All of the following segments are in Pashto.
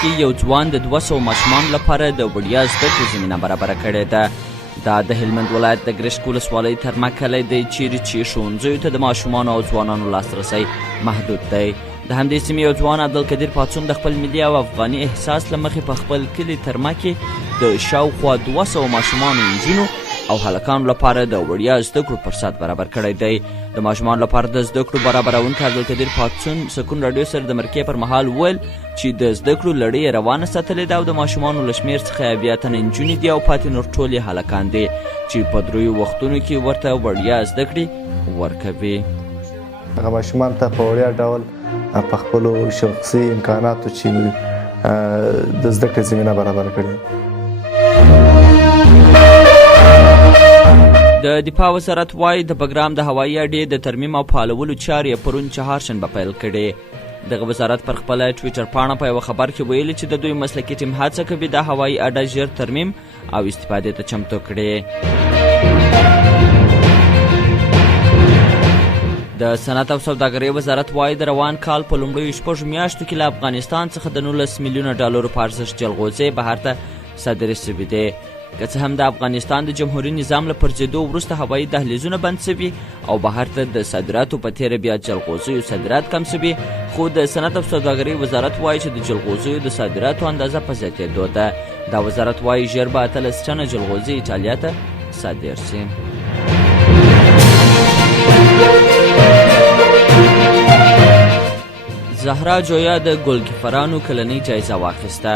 کې یو ځوان د 200 ماشومانو لپاره د وړیا زده کړو زمینه برابره کړې ده. دا د هلمند ولایت د ګرشک ولسوالۍ ترمک کلی دی چیرې چې ښوونځیو ته د ماشومانو او ځوانانو لاسرسی محدود دی. د همدې سیمې یو ځوان عبدالقدیر پاڅون د خپل ملي او افغاني احساس له مخې په خپل کلي ترمک کې د شاوخوا 200 ماشومانو، نجونو او هلکانو لپاره د وړیا زده کړو فرصت برابر کړی دی. د ماشومانو لپاره د زده کړو برابرونکی عبدالقدیر پاڅون سکون راډیو سره د مرکې پر مهال وویل چې د زده کړو لړۍ یې روانه ساتلې ده او د ماشومانو له شمېر څخه 8 تنه نجونې دي او پاتې نور ټول یې هلکان دي چې په دریو وختونو کې ورته وړیا زده کړې ورکوي. هغه ماشومان ته په وړیا ډول په خپلو شخصي امکاناتو چې د زده کړې زمینه برابر کړي. د دفاع وزارت وایي د بګرام د هوایي اډې د ترمیم او فعالولو چارې یې پرون چهارشنبه پیل کړې. دغه وزارت پر خپله ټویټر پاڼه په یوه خبر کې ویلي چې د دوی مسلکي ټیم هڅه کوي د هوایي اډه ژر ترمیم او استفادې ته چمتو کړي. د صنعت او سوداګرۍ وزارت وایي د روان کال په لومړیو 6 میاشتو کې له افغانستان څخه د 19 میلیونه ډالرو په ارزښت جلغوزې بهر ته صادرې شوي دي. که څه هم د افغانستان د جمهوري نظام له پرځېدو وروسته هوایي دهلیزونه بند شوي او بهر ته د صادراتو په تیره بیا جلغوزیو صادرات کم شوي، خو د صنعت او سوداګرۍ وزارت وایي چې د جلغوزیو د صادراتو اندازه په زیاتېدو ده. دا وزارت وایي ژر به 18 ټنه جلغوزي ایټالیا ته صادر شي. زهرا جویا د ګولکیپرانو کلنۍ جایزه واخیسته.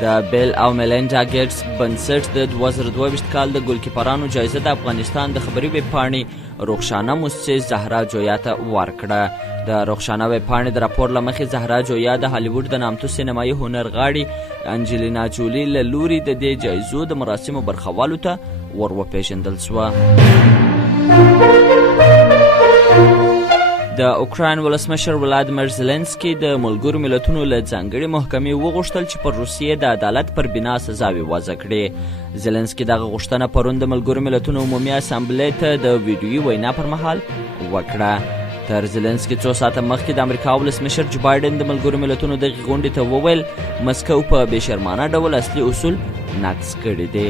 د بیل او میلینډا ګیټس بنسټ د 2022 کال د ګولکیپرانو جایزه د افغانستان د خبري ویبپاڼې رخشانه موسسې زهرا جویا ته ورکړه. د رخشانه ویبپاڼې د راپور له مخې زهرا جویا د هالیووډ د نامتو سینمایي هنرغاړي انجلینا جولي له لوري د دې جایزو د مراسمو برخوالو ته ور وپېژندل شوه. د اوکراین ولسمشر ولادیمیر زیلنسکي د ملګرو ملتونو له ځانګړې محکمې وغوښتل چې پر روسیې د عدالت پر بنا سزاوې وضع کړي. زیلنسکي دغه غوښتنه پرون د ملګرو ملتونو عمومي اسامبلې ته د ویډیویي وینا پر مهال وکړه. تر زیلنسکي 2 ساعته مخکې د امریکا ولسمشر جو بایډن د ملګرو ملتونو دغې غونډې ته وویل مسکو په بې شرمانه ډول اصلي اصول نقض کړي دي.